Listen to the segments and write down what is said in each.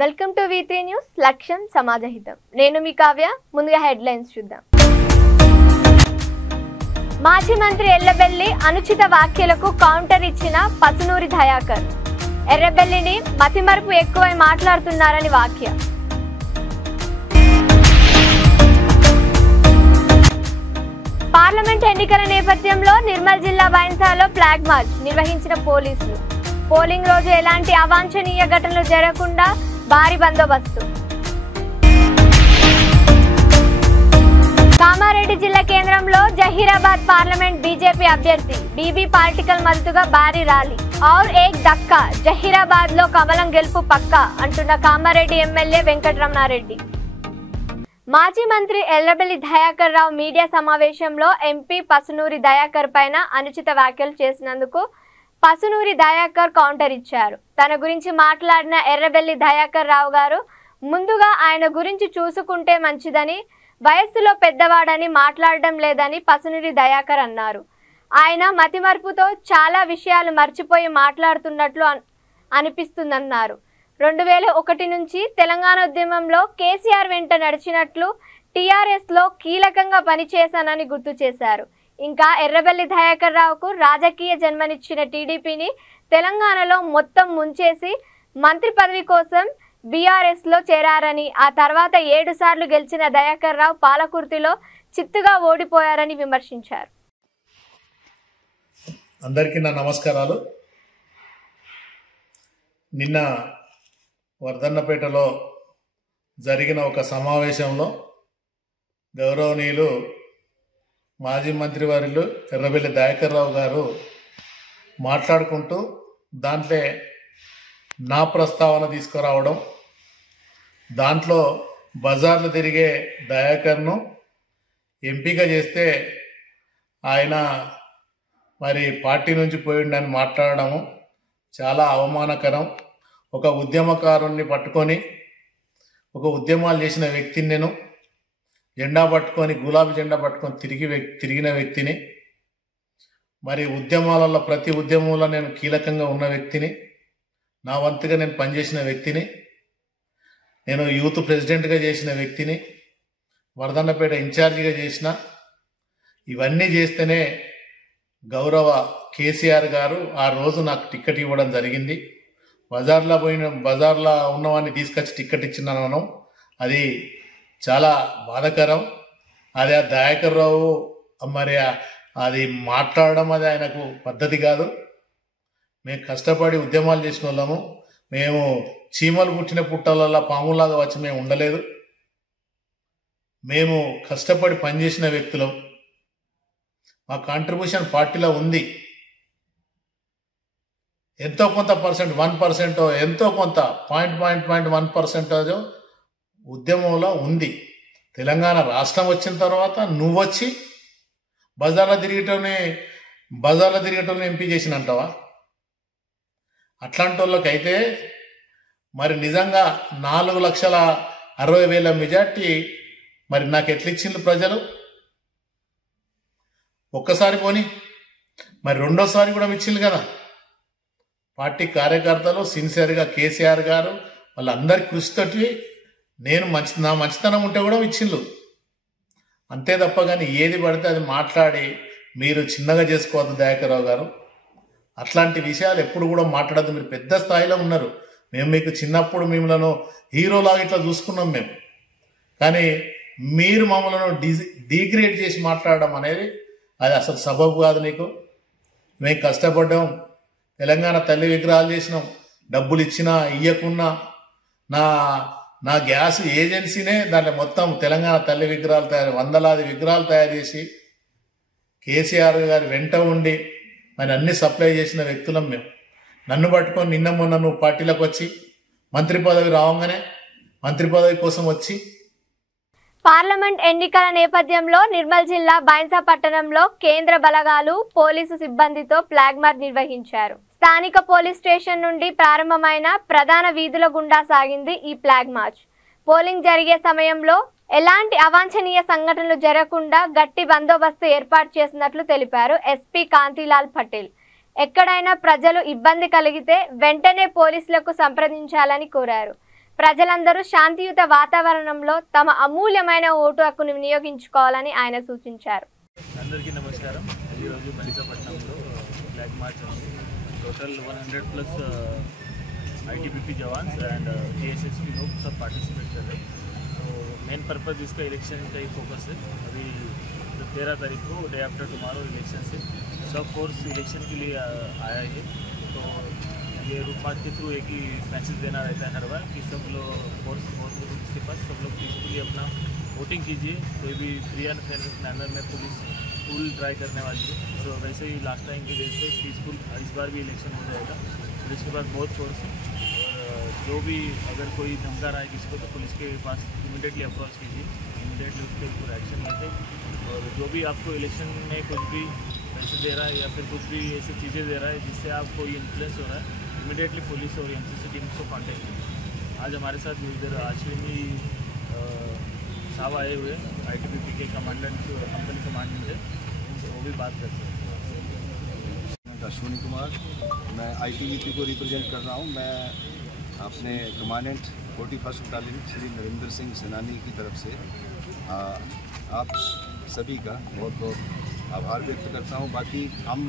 Welcome to V3 news లక్ష్యం సమాజహితం. నేను మీ కావ్య. ముందుగా హెడ్లైన్స్ చూద్దాం. మాజీ మంత్రి ఎర్రబెల్లి అనుచిత వ్యాఖ్యలకు కౌంటర్ ఇచ్చిన పసునూరి దయాకర్. ఎర్రబెల్లిని మతిమరుపు ఎక్కువై మాట్లాడుతున్నారని వ్యాఖ్య. పార్లమెంట్ ఎన్నికల నేపథ్యంలో నిర్మల్ జిల్లా బైన్సాలో ఫ్లాగ్ మార్చ్ నిర్వహించిన పోలీసులు. పోలింగ్ రోజు ఎలాంటి అవాంఛనీయ ఘటనలు జరగకుండా భారీ బందోబస్తు. కామారెడ్డి జిల్లా కేంద్రంలో జహీరాబాద్ పార్లమెంట్ బీజేపీ అభ్యర్థి బీబీ పాలిటికల్ మద్దతుగా భారీ ర్యాలీ. ఔర్ ఏక్ దక్కా, జహీరాబాద్ లో కమలం గెలుపు పక్కా అంటున్న కామారెడ్డి ఎమ్మెల్యే వెంకటరమణారెడ్డి. మాజీ మంత్రి ఎర్రబెల్లి దయాకర్ రావు మీడియా సమావేశంలో ఎంపీ పసునూరి దయాకర్ పైన అనుచిత వ్యాఖ్యలు చేసినందుకు పసునూరి దయాకర్ కౌంటర్ ఇచ్చారు. తన గురించి మాట్లాడిన ఎర్రబెల్లి దయాకర్ రావు గారు ముందుగా ఆయన గురించి చూసుకుంటే మంచిదని, వయస్సులో పెద్దవాడని మాట్లాడడం లేదని పసునూరి దయాకర్ అన్నారు. ఆయన మతిమరుపుతో చాలా విషయాలు మర్చిపోయి మాట్లాడుతున్నట్లు అనిపిస్తుందన్నారు. 2001 నుంచి తెలంగాణ ఉద్యమంలో కేసీఆర్ వెంట నడిచినట్లు, టీఆర్ఎస్ లో కీలకంగా పనిచేశానని గుర్తు చేశారు. ఇంకా ఎర్రబెల్లి దయాకర్ రావుకు రాజకీయ జన్మనిచ్చిన టీడీపీని తెలంగాణలో మొత్తం ముంచేసి మంత్రి పదవి కోసం బీఆర్ఎస్ లో చేరారని, ఆ తర్వాత 7 సార్లు గెలిచిన దయాకర్ రావు పాలకుర్తిలో చిత్తుగా ఓడిపోయారని విమర్శించారు. అందరికీ నా నమస్కారాలు. నిన్న వర్ధన్నపేటలో జరిగిన ఒక సమావేశంలో గౌరవనీయులు మాజీ మంత్రివర్యులు ఎర్రబెల్లి దయాకర్ రావు గారు మాట్లాడుకుంటూ దాంట్లో నా ప్రస్తావన తీసుకురావడం, దాంట్లో బజార్లు తిరిగే దయాకర్ను ఎంపిక చేస్తే ఆయన మరి పార్టీ నుంచి పోయిండని మాట్లాడడము చాలా అవమానకరం. ఒక ఉద్యమకారుణ్ణి పట్టుకొని, ఒక ఉద్యమాలు చేసిన వ్యక్తిని, నేను జెండా పట్టుకొని, గులాబీ జెండా పట్టుకొని తిరిగిన వ్యక్తిని, మరి ఉద్యమాలలో ప్రతి ఉద్యమంలో నేను కీలకంగా ఉన్న వ్యక్తిని, నా వంతుగా నేను పనిచేసిన వ్యక్తిని, నేను యూత్ ప్రెసిడెంట్గా చేసిన వ్యక్తిని, వర్ధన్నపేట ఇన్ఛార్జిగా చేసిన, ఇవన్నీ చేస్తేనే గౌరవ కేసీఆర్ గారు ఆ రోజు నాకు టిక్కెట్ ఇవ్వడం జరిగింది. బజార్లో ఉన్నవాడిని తీసుకొచ్చి టిక్కెట్ ఇచ్చినాను. అది చాలా బాధాకరం. అది ఆ దయాకర్ రావు మరి అది మాట్లాడడం అది ఆయనకు పద్ధతి కాదు. మేము కష్టపడి ఉద్యమాలు చేసిన వాళ్ళము. మేము చీమలు పుట్టిన పుట్టలలో పాములాగా వచ్చి మేము ఉండలేదు. మేము కష్టపడి పనిచేసిన వ్యక్తులం. మా కాంట్రిబ్యూషన్ పార్టీలో ఉంది. ఎంతో కొంత పర్సెంట్, 1% ఎంతో కొంత 0.1% ఉద్యమంలో ఉంది. తెలంగాణ రాష్ట్రం వచ్చిన తర్వాత నువ్వు వచ్చి బజార్లో తిరిగేటోని ఎంపీ చేసినంటావా? అట్లాంటి వాళ్ళకైతే మరి నిజంగా 4,60,000 మెజార్టీ మరి నాకు ఎట్లిచ్చిండ్రు ప్రజలు? ఒక్కసారి పోని, మరి రెండోసారి కూడా ఇచ్చిండ్రు కదా. పార్టీ కార్యకర్తలు సిన్సియర్గా కేసీఆర్ గారు వాళ్ళందరి కృషితోటి నేను నా మంచితనం ఉంటే కూడా ఇచ్చిండ్రు. అంతే తప్ప కానీ ఏది పడితే అది మాట్లాడి మీరు చిన్నగా చేసుకోవద్దు దయాకర్ రావు గారు. అట్లాంటి విషయాలు ఎప్పుడు కూడా మాట్లాడద్దు. మీరు పెద్ద స్థాయిలో ఉన్నారు. మేము మీకు చిన్నప్పుడు మిమ్మల్ని హీరోలాగా ఇట్లా చూసుకున్నాం మేము. కానీ మీరు మమ్మల్ని డిగ్రేడ్ చేసి మాట్లాడడం అనేది అది అసలు సబబు కాదు. నీకు మేము కష్టపడ్డాం, తెలంగాణ తల్లి విగ్రహాలు చేసినాం, డబ్బులు ఇచ్చినా ఇయ్యకున్నా నా గ్యాస్ ఏజెన్సీనే దాంట్లో మొత్తం తెలంగాణ తల్లి విగ్రహాలు వందలాది విగ్రహాలు తయారు చేసి కేసీఆర్ గారి వెంట ఉండి మరి అన్ని సప్లై చేసిన వ్యక్తులం మేము. నన్ను పట్టుకొని నిన్న మొన్న నువ్వు పార్టీలోకి వచ్చి మంత్రి పదవి రావంగానే మంత్రి పదవి కోసం వచ్చి. పార్లమెంట్ ఎన్నికల నేపథ్యంలో నిర్మల్ జిల్లా బైన్సా పట్టణంలో కేంద్ర బలగాలు పోలీసు సిబ్బందితో ఫ్లాగ్ మార్చ్ నిర్వహించారు. స్థానిక పోలీస్ స్టేషన్ నుండి ప్రారంభమైన ప్రధాన వీధుల గుండా సాగింది ఈ ఫ్లాగ్ మార్చ్. పోలింగ్ జరిగే సమయంలో ఎలాంటి అవాంఛనీయ సంఘటనలు జరగకుండా గట్టి బందోబస్తు ఏర్పాటు చేసినట్లు తెలిపారు ఎస్పీ కాంతిలాల్ పటేల్. ఎక్కడైనా ప్రజలు ఇబ్బంది కలిగితే వెంటనే పోలీసులకు సంప్రదించాలని కోరారు. ప్రజలందరూ శాంతియుత వాతావరణంలో తమ అమూల్యమైన ఓటు హక్కును వినియోగించుకోవాలని ఆయన సూచించారు. అందరికీ నమస్కారం. ఈరోజు మలిసాపట్నంలో ఫ్లాగ్ మార్చ్ ఉంది. Total 100+ ITBP jawans and TSSP लोग सब पार्टिसिपेट कर रहे हैं. तो मेन पर्पज़ इसका इलेक्शन का ही फोकस है. अभी 13 तारीख को डे आफ्टर टुमारो इलेक्शन से सब फोर्स इलेक्शन के लिए आया है. तो ये रूटमार्च के थ्रू एक ही मैसेज देना रहता है हर बार कि सब लोग फोर्स के पास सब लोग पीसफुली अपना वोटिंग कीजिए. कोई भी फ्री एंड फेयर मैनर में पुलिस फुल ट्राई करने वाली है. तो वैसे ही लास्ट टाइम की जैसे पीसफुल इस बार भी इलेक्शन हो जाएगा. पुलिस के पास बहुत फोर्स है और जो भी अगर कोई धमका रहा है किसी को तो पुलिस के पास इमीडिएटली अप्रोच कीजिए, इमीडिएटली उसके ऊपर एक्शन लेते. और जो भी आपको इलेक्शन में कुछ भी पैसे दे रहा है या फिर कुछ भी ऐसी चीज़ें दे रहा है जिससे आप कोई इन्फ्लुएंस हो रहा है, इमीडिएटली पुलिस और MCC टीम को कॉन्टेक्ट कीजिए. आज हमारे साथ इधर अश्विनी साहब आए हुए ITBP के कमांडेंट कंपनी कमांडेंट है, तो वो भी बात करते हैं. अश्विनी कुमार, मैं ITBP को रिप्रेजेंट कर रहा हूँ. मैं अपने commandant 41st battalion Shri Narendra Singh सेनानी की तरफ से आप सभी का बहुत बहुत आभार व्यक्त करता हूँ. बाकी हम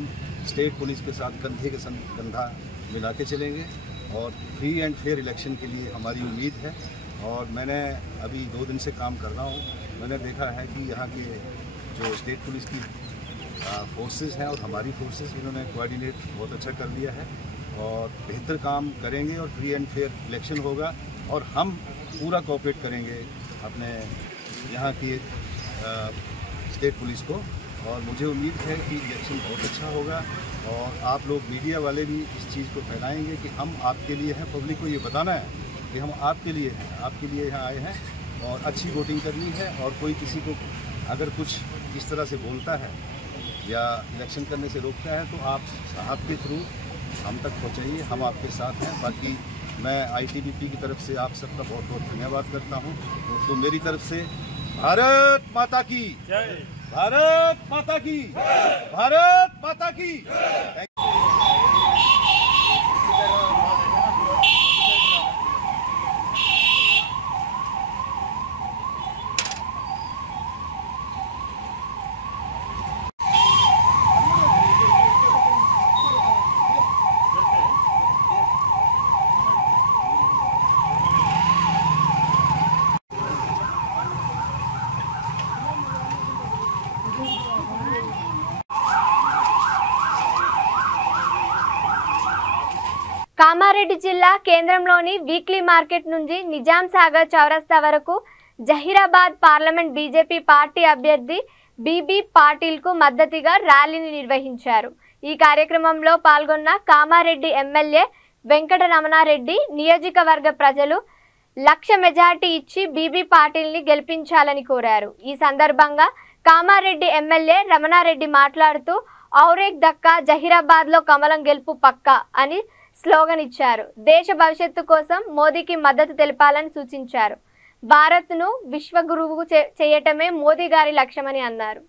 स्टेट पुलिस के साथ कंधे के संग कंधा मिला के चलेंगे और फ्री एंड फेयर इलेक्शन के लिए हमारी उम्मीद है. और मैंने अभी 2 दिन से काम कर रहा हूँ. मैंने देखा है कि यहाँ के जो स्टेट पुलिस की फोर्सेस हैं और हमारी फोर्सेस, इन्होंने कोऑर्डिनेट बहुत अच्छा कर लिया है और बेहतर काम करेंगे और फ्री एंड फेयर इलेक्शन होगा. और हम पूरा कोऑपरेट करेंगे अपने यहाँ की स्टेट पुलिस को. और मुझे उम्मीद है कि इलेक्शन बहुत अच्छा होगा और आप लोग मीडिया वाले भी इस चीज़ को फैलाएंगे कि हम आपके लिए हैं. पब्लिक को ये बताना है कि हम आपके लिए हैं, आपके लिए यहाँ आए हैं और अच्छी वोटिंग करनी है. और कोई किसी को अगर कुछ इस तरह से बोलता है या इलेक्शन करने से रोकता है तो आप साहब के थ्रू हम तक पहुँचाइए, हम आपके साथ हैं. बाकी मैं ITBP की तरफ से आप सबका बहुत बहुत धन्यवाद करता हूँ. तो मेरी तरफ से भारत माता की जय, भारत माता की, भारत माता की. కామారెడ్డి జిల్లా కేంద్రంలోని వీక్లీ మార్కెట్ నుంచి నిజాం సాగర్ చౌరస్తా వరకు జహీరాబాద్ పార్లమెంట్ బీజేపీ పార్టీ అభ్యర్థి బీబీ పాటిల్కు మద్దతుగా ర్యాలీని నిర్వహించారు. ఈ కార్యక్రమంలో పాల్గొన్న కామారెడ్డి ఎమ్మెల్యే వెంకట రమణారెడ్డి నియోజకవర్గ ప్రజలు 1,00,000 మెజార్టీ ఇచ్చి బీబీ పాటిల్ని గెలిపించాలని కోరారు. ఈ సందర్భంగా కామారెడ్డి ఎమ్మెల్యే రమణారెడ్డి మాట్లాడుతూ ఔరేక్ దక్కా జహీరాబాద్లో కమలం గెలుపు పక్కా అని స్లోగన్ ఇచ్చారు. దేశ భవిష్యత్తు కోసం మోదీకి మద్దతు తెలపాలని సూచించారు. భారత్ను విశ్వగురువు చేయటమే మోదీ గారి లక్ష్యమని అన్నారు.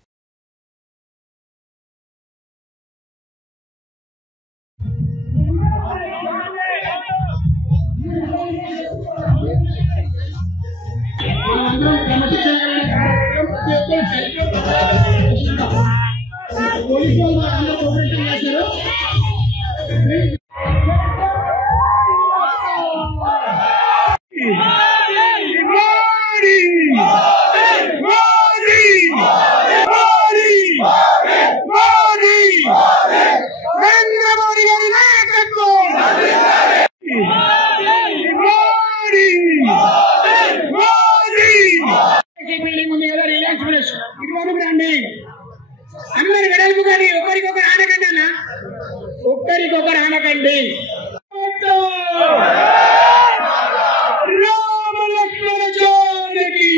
అందరు వెడల్పు కానీ ఒకరికొకరు ఆనకండి అన్న, ఒక్కరికొకరు ఆనకండి. రామ లక్ష్మణ జానకి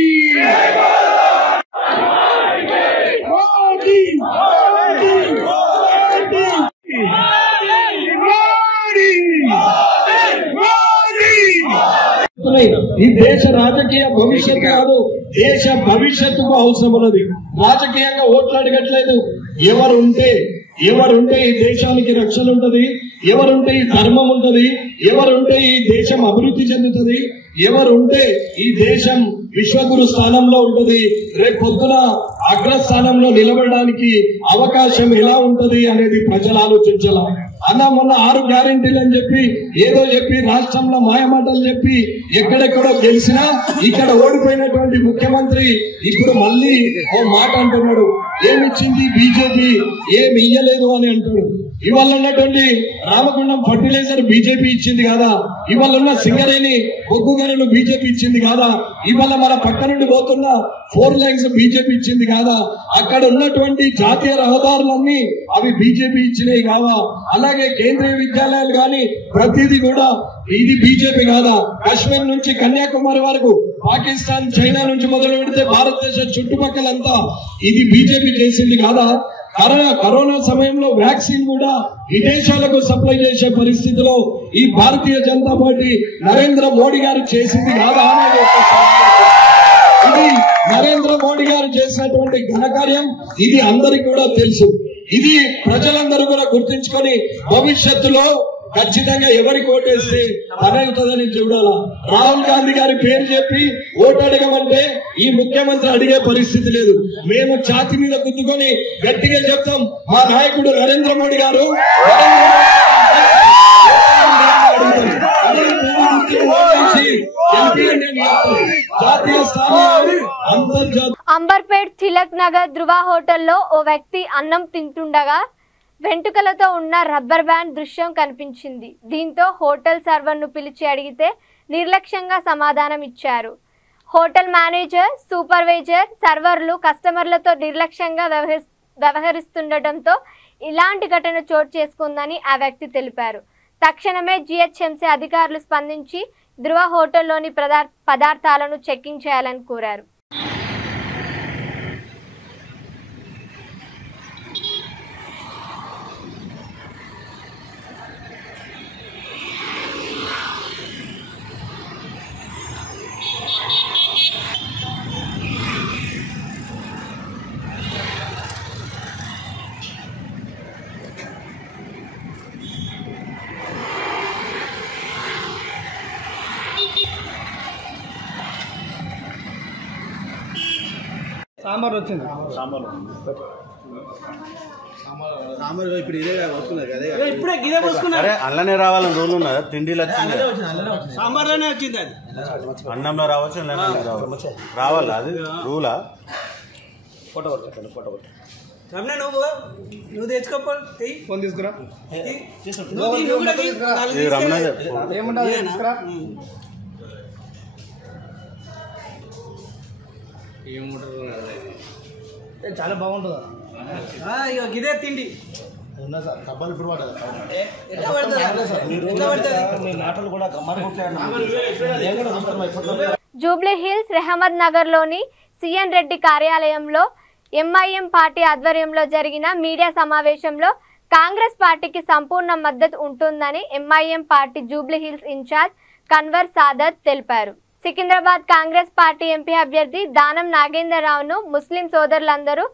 ఈ దేశ రాజకీయ భవిష్యత్తు కాదు, దేశ భవిష్యత్తుకు అవసరం ఉన్నది. రాజకీయంగా ఓట్లు అడగట్లేదు. ఎవరుంటే ఈ దేశానికి రక్షణ ఉంటది, ఎవరుంటే ఈ ధర్మం ఉంటది, ఎవరుంటే ఈ దేశం అభివృద్ధి చెందుతుంది, ఎవరుంటే ఈ దేశం విశ్వగురు స్థానంలో ఉంటది, రేపు పొద్దున అగ్రస్థానంలో నిలబడడానికి అవకాశం ఎలా ఉంటది అనేది ప్రజలు ఆలోచించాల. అన్న మొన్న 6 గ్యారెంటీలు అని చెప్పి ఏదో చెప్పి రాష్ట్రంలో మాయమాటలు చెప్పి ఎక్కడెక్కడో గెలిచినా ఇక్కడ ఓడిపోయినటువంటి ముఖ్యమంత్రి ఇప్పుడు మళ్ళీ ఓ మాట అంటున్నాడు, ఏమిచ్చింది బీజేపీ, ఏమి ఇయ్యలేదు అని అంటాడు. ఇవాళ ఉన్నటువంటి రామగుండం ఫర్టిలైజర్ బీజేపీ ఇచ్చింది కాదా, ఇవాళ ఉన్న సింగరేణి బొగ్గు గనులు బీజేపీ ఇచ్చింది కాదా, ఇవాళ మన పక్క నుండి పోతున్న 4 లైన్స్ బీజేపీ ఇచ్చింది కాదా, అక్కడ ఉన్నటువంటి జాతీయ రహదారులన్నీ అవి బీజేపీ ఇచ్చినవి కావా, అలాగే కేంద్రీయ విద్యాలయాలు గాని ప్రతిదీ కూడా ఇది బీజేపీ కాదా, కాశ్మీర్ నుంచి కన్యాకుమారి వరకు పాకిస్తాన్ చైనా నుంచి మొదలు పెడితే భారతదేశం చుట్టుపక్కలంతా ఇది బీజేపీ చేసింది కాదా. కరోనా సమయంలో వ్యాక్సిన్ కూడా విదేశాలకు సప్లై చేసే పరిస్థితిలో ఈ భారతీయ జనతా పార్టీ నరేంద్ర మోడీ గారు చేసింది కాదా అనేది ఇది నరేంద్ర మోడీ గారు చేసినటువంటి ఘనకార్యం ఇది అందరికీ కూడా తెలుసు. ఇది ప్రజలందరూ కూడా గుర్తించుకొని భవిష్యత్తులో ఖచ్చితంగా ఎవరికి ఓటేస్తే పని అవుతుందని చూడాలా. రాహుల్ గాంధీ గారి పేరు చెప్పి ఓటు అడగమంటే ఈ ముఖ్యమంత్రి అడిగే పరిస్థితి లేదు. మేము ఛాతి మీద గుద్దుకొని గట్టిగా చెప్తాం, మా నాయకుడు నరేంద్ర మోడీ గారు జాతీయ స్థాయి అంబర్పేట్ తిలక్ నగర్ ధృవ హోటల్లో ఓ వ్యక్తి అన్నం తింటుండగా వెంట్రుకలతో ఉన్న రబ్బర్ బ్యాండ్ దృశ్యం కనిపించింది. దీంతో హోటల్ సర్వర్ ను పిలిచి అడిగితే నిర్లక్ష్యంగా సమాధానం ఇచ్చారు. హోటల్ మేనేజర్, సూపర్వైజర్, సర్వర్లు కస్టమర్లతో నిర్లక్ష్యంగా వ్యవహరిస్తుండటంతో ఇలాంటి ఘటన చోటు చేసుకుందని ఆ వ్యక్తి తెలిపారు. తక్షణమే జీహెచ్ఎంసీ అధికారులు స్పందించి ధృవ హోటల్లోని పదార్థాలను చెకింగ్ చేయాలని కోరారు. సాంబార్ వచ్చింది, సాంబార్ ఇప్పుడు ఇదే వస్తున్నది కదా, ఇప్పుడే ఇదే వస్తున్నారు. అల్లనే రావాలని రూల్ ఉన్నదా? తిండిలో వచ్చింది, సాంబార్లోనే వచ్చింది. అది అన్నంలో రావచ్చు, అన్నంలో రావచ్చు, రావాలా? అది రూలా? ఫోటో కొట్టండి, ఫోటో కొట్టండి. నువ్వు తెచ్చుకోపో, ఫోన్ తీసుకురా. చాలా బాగుంటుందా? ఇదే తిండి జూబ్లీ హిల్స్ రెహమద్ నగర్ లోని సిఎన్ రెడ్డి కార్యాలయంలో ఎంఐఎం పార్టీ ఆధ్వర్యంలో జరిగిన మీడియా సమావేశంలో కాంగ్రెస్ పార్టీకి సంపూర్ణ మద్దతు ఉంటుందని ఎంఐఎం పార్టీ జూబ్లీ హిల్స్ ఇన్ఛార్జ్ కన్వర్ సాదత్ తెలిపారు. సికింద్రాబాద్ కాంగ్రెస్ పార్టీ ఎంపీ అభ్యర్థి దానం నాగేంద్రరావును ముస్లిం సోదరులందరూ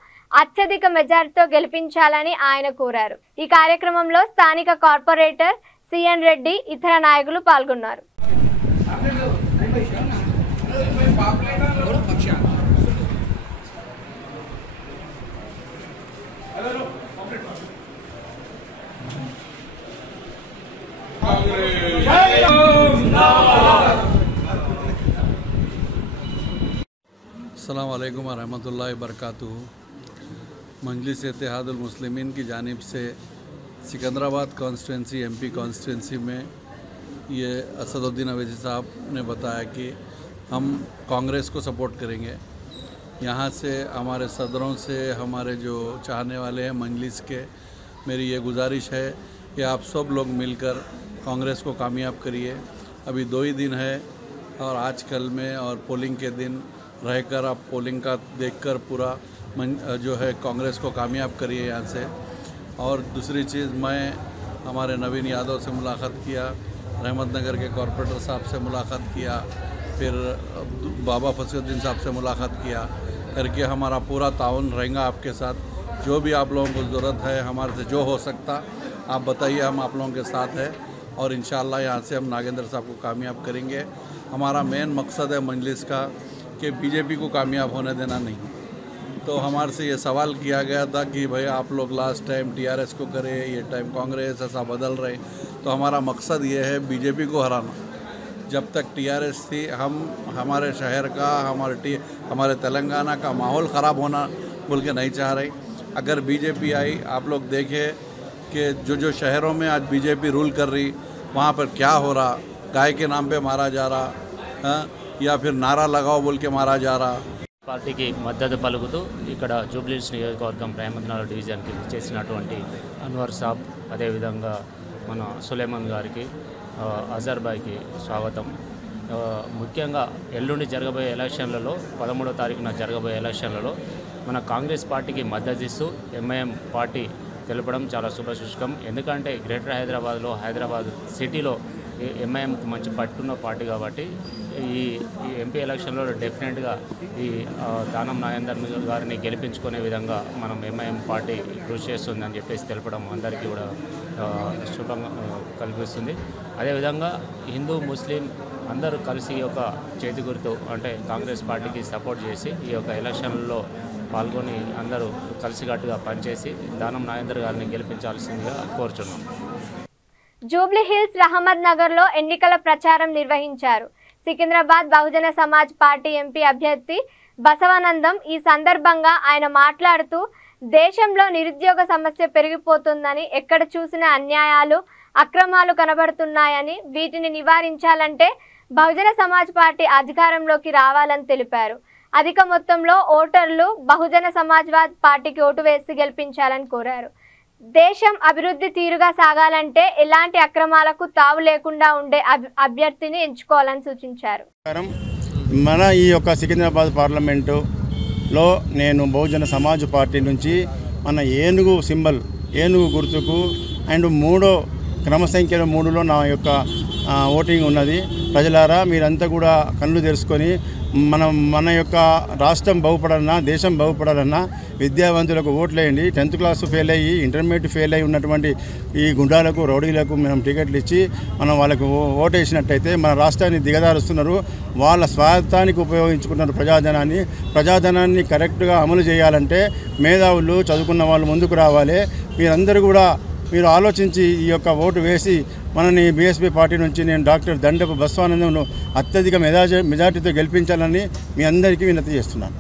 అత్యధిక మెజారిటీతో గెలిపించాలని ఆయన కోరారు. ఈ కార్యక్రమంలో స్థానిక కార్పొరేటర్ సిఎన్ రెడ్డి, ఇతర నాయకులు పాల్గొన్నారు. अस्सलाम वालेकुम रहमतुल्लाहि बरकातुहू। मजलिस इत्तेहादुल मुस्लिमीन की जानिब से सिकंदराबाद कॉन्स्टिट्यूंसी एमपी कॉन्स्टिट्यूंसी में ये असदुद्दीन अवैसी साहब ने बताया कि हम कांग्रेस को सपोर्ट करेंगे। यहाँ से हमारे सदरों से, हमारे जो चाहने वाले हैं मजलिस के, मेरी ये गुजारिश है कि आप सब लोग मिलकर कांग्रेस को कामयाब करिए। अभी 2 ही दिन है और आज कल में और पोलिंग के दिन रहकर आप पोलिंग का देखकर पूरा जो है कांग्रेस को कामयाब करिए यहाँ से। और दूसरी चीज़, मैं हमारे नवीन यादव से मुलाकात किया, रहमतनगर के कॉरपोरेटर साहब से मुलाकात किया, फिर बाबा फसीउद्दीन साहब से मुलाकात किया करके हमारा पूरा ताउन रहेगा आपके साथ। जो भी आप लोगों को ज़रूरत है, हमारे से जो हो सकता आप बताइए, हम आप लोगों के साथ हैं और इंशाअल्लाह यहाँ से हम नागेंद्र साहब को कामयाब करेंगे। हमारा मेन मकसद है मजलिस का कि बीजेपी को कामयाब होने देना नहीं। तो हमारे से ये सवाल किया गया था कि भाई आप लोग लास्ट टाइम टीआरएस को करे, ये टाइम कांग्रेस, ऐसा बदल रहे। तो हमारा मकसद ये है बीजेपी को हराना। जब तक टीआरएस थी हम हमारे शहर का, हमारे तेलंगाना का माहौल ख़राब होना बोल के नहीं चाह रही। अगर बीजेपी आई, आप लोग देखें कि जो शहरों में आज बीजेपी रूल कर रही, वहाँ पर क्या हो रहा, गाय के नाम पे मारा जा रहा, या फिर नारा लगाओ बोल के मारा जा रहा। పార్టీకి మద్దతు పలుకుతూ ఇక్కడ జూబ్లీహిల్స్ నియోజకవర్గం ప్రేమనగర్ డివిజన్కి చేసినటువంటి అన్వర్ సాబ్, అదేవిధంగా మన సులేమాన్ గారికి, అజర్ భాయ్కి స్వాగతం. ముఖ్యంగా ఎల్లుండి జరగబోయే ఎలక్షన్లలో 13వ తారీఖున జరగబోయే ఎలక్షన్లలో మన కాంగ్రెస్ పార్టీకి మద్దతు ఇస్తూ ఎంఐఎం పార్టీ తెలపడం చాలా శుభసూచకం. ఎందుకంటే గ్రేటర్ హైదరాబాద్ సిటీలో ఎంఐఎంకి మంచి పట్టున్న పార్టీ కాబట్టి ఈ ఎంపీ ఎలక్షన్లో డెఫినెట్గా ఈ దానం నాగేందర్ గారిని గెలిపించుకునే విధంగా మనం ఎంఐఎం పార్టీ కృషి చేస్తుందని చెప్పేసి తెలపడం అందరికీ కూడా శుభంగా కల్పిస్తుంది. అదేవిధంగా హిందూ ముస్లిం అందరూ కలిసి ఈ యొక్క చేతి గుర్తు అంటే కాంగ్రెస్ పార్టీకి సపోర్ట్ చేసి ఈ యొక్క ఎలక్షన్లలో పాల్గొని అందరూ కలిసికట్టుగా పనిచేసి దానం నాగేందర్ గారిని గెలిపించాల్సిందిగా కోరుచున్నాం. జూబ్లీహిల్స్ రహమద్ నగర్లో ఎన్నికల ప్రచారం నిర్వహించారు. సికింద్రాబాద్ బహుజన సమాజ్ పార్టీ ఎంపీ అభ్యర్థి బసవానందం ఈ సందర్భంగా ఆయన మాట్లాడుతూ దేశంలో నిరుద్యోగ సమస్య పెరిగిపోతుందని, ఎక్కడ చూసినా అన్యాయాలు, అక్రమాలు కనబడుతున్నాయని, వీటిని నివారించాలంటే బహుజన సమాజ్ పార్టీ అధికారంలోకి రావాలని తెలిపారు. అధిక మొత్తంలో ఓటర్లు బహుజన సమాజ్వాద్ పార్టీకి ఓటు వేసి గెలిపించాలని కోరారు. దేశం అభివృద్ధి తీరుగా సాగాలంటే ఎలాంటి అక్రమాలకు తావు లేకుండా ఉండే అభ్యర్థిని ఎంచుకోవాలని సూచించారు. మన ఈ యొక్క సికింద్రాబాద్ పార్లమెంటులో నేను బహుజన సమాజ్ పార్టీ నుంచి మన ఏనుగు సింబల్, ఏనుగు గుర్తుకు అండ్ క్రమ సంఖ్యలో 3లో నా యొక్క ఓటింగ్ ఉన్నది. ప్రజలారా మీరంతా కూడా కళ్ళు తెరుచుకొని మన యొక్క రాష్ట్రం బాగుపడాలన్నా, దేశం బాగుపడాలన్నా విద్యావంతులకు ఓట్లేయండి. 10th క్లాస్ ఫెయిల్ అయ్యి, ఇంటర్మీడియట్ ఫెయిల్ అయ్యి ఉన్నటువంటి ఈ గుండాలకు, రౌడీలకు మనం టికెట్లు ఇచ్చి మనం వాళ్ళకు ఓటేసినట్టయితే మన రాష్ట్రాన్ని దిగదారుస్తున్నారు. వాళ్ళ స్వార్థానికి ఉపయోగించుకుంటున్నారు ప్రజాధనాన్ని కరెక్ట్గా అమలు చేయాలంటే మేధావులు, చదువుకున్న వాళ్ళు ముందుకు రావాలి. మీరందరూ కూడా మీరు ఆలోచించి ఈ యొక్క ఓటు వేసి మనని బీఎస్పీ పార్టీ నుంచి నేను డాక్టర్ దండపు బసవానందంను అత్యధిక మెజార్టీతో గెలిపించాలని మీ అందరికీ వినతి చేస్తున్నాను.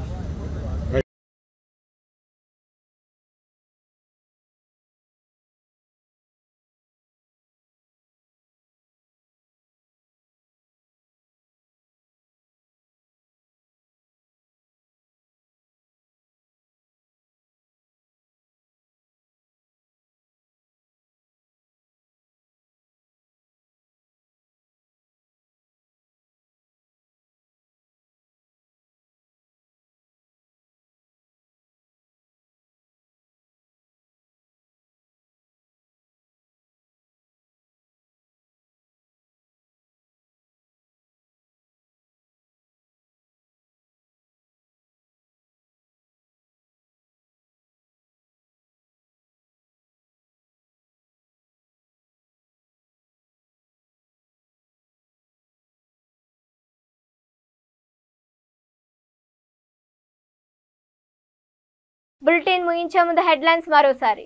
బులెటిన్ ముగించే ముందు హెడ్లైన్స్ మరోసారి.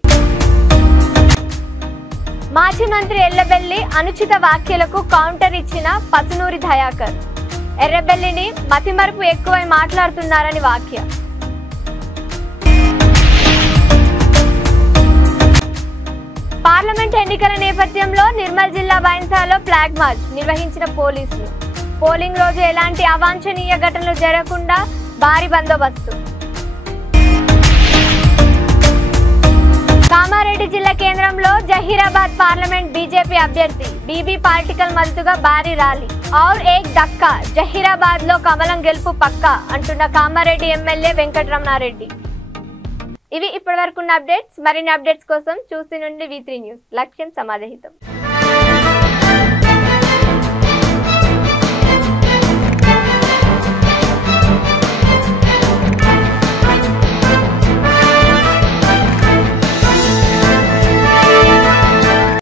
మాజీ మంత్రి ఎర్రబెల్లి అనుచిత వ్యాఖ్యలకు కౌంటర్ ఇచ్చిన పసునూరి దయాకర్. ఎర్రబెల్లిని మతిమరుపు ఎక్కువై మాట్లాడుతున్నారని వ్యాఖ్య. పార్లమెంట్ ఎన్నికల నేపథ్యంలో నిర్మల్ జిల్లా బైన్సాలో ఫ్లాగ్ మార్చ్ నిర్వహించిన పోలీసులు. పోలింగ్ రోజు ఎలాంటి అవాంఛనీయ ఘటనలు జరగకుండా భారీ బందోబస్తు. కామారెడ్డి జిల్లా కేంద్రంలో జహీరాబాద్ పార్లమెంట్ బీజేపీ అభ్యర్థి బీబీ పాలిటికల్ మద్దతుగా భారీ ర్యాలీ. ఔర్ ఏక్ దక్కా, జహీరాబాద్ లో కమలం గెలుపు పక్కా అంటున్న కామారెడ్డి ఎమ్మెల్యే వెంకటరమణారెడ్డి. ఇవి ఇప్పటివరకున్న అప్డేట్స్. మరిన్ని అప్డేట్స్ కోసం చూస్తూనండి V3 న్యూస్. లక్ష్యం సమాజహితం.